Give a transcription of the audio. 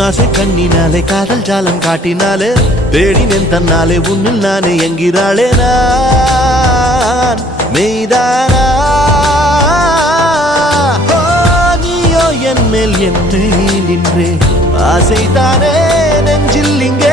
உன்னாசை கண்ணினாலே காதல் ஜாலம் காட்டினாலே தேடினேன் தன்னாலே உன்னில் நானே என்கிறாளே நான் மெய்தானா என் மேல் என்னை நின்றே ஆசைதானே நெஞ்சில் இங்கே